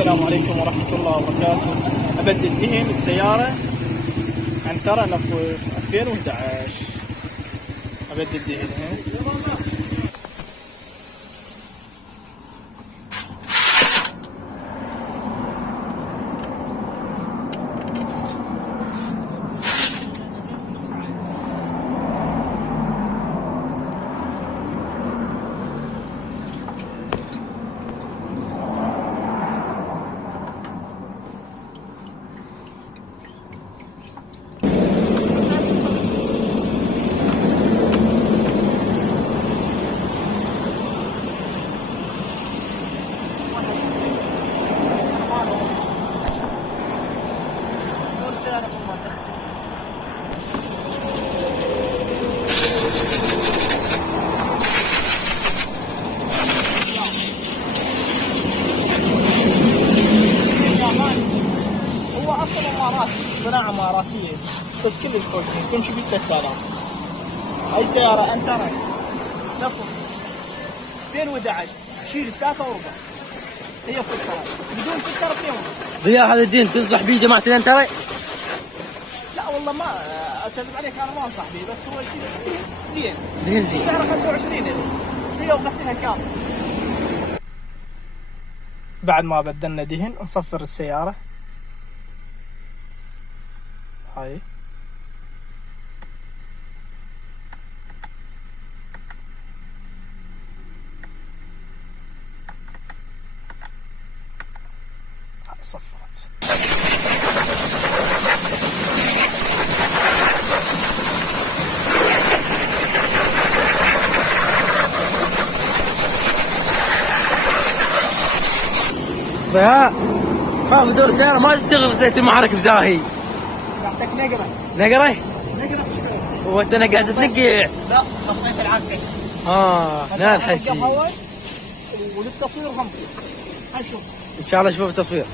السلام عليكم ورحمة الله وبركاته. أبدل دهن السيارة عنترة نفو 2011. أبدل دهن. هو اصلا اماراتي، صناعه اماراتيه، بس كل الكوتشين تمشي ب 3000. هاي سياره انترا نفس 2011 تشيل 3 وربع، هي فلترات بدون فلتر 2 ونص. ضياء هذا الدين تنصح به جماعه الانترا؟ لا والله ما اكذب عليك، انا ما انصح به، بس هو شيء زين دهن زين. سعره 25 هي وغسيلها كامل. بعد ما بدلنا دهن نصفر السياره هاي. صفرت. ضياء خاف دور سيارة ما تشتغل زيت المحرك بزاهي. يعطيك نقرة. نقرة؟ نقرة تشتغل. هو انت قاعد تنقع؟ لا خطيت العافية. لا الحسي. وللتصوير هم. هنشوف. ان شاء الله نشوف التصوير.